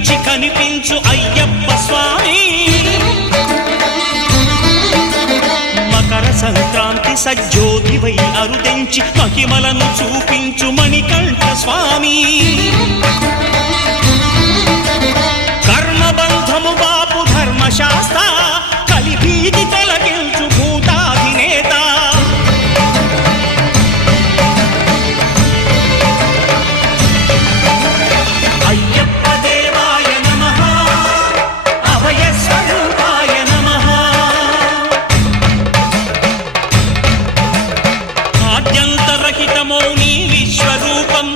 కనిపించి కనిపించు అయ్యప్ప స్వామి మకర సంక్రాంతి సజ్జోతివై అరుదెంచి మహిమలను చూపించు మణికంఠ స్వామి కర్మబంధము బాపు ధర్మశాస్త్ర కలిభీతి తొలగించు భూతాధినేత అయ్యప్ప దేవాయ నమః అభయ స్వరూపాయ నమః ఆద్యంతరహితమౌ నీ విశ్వరూపం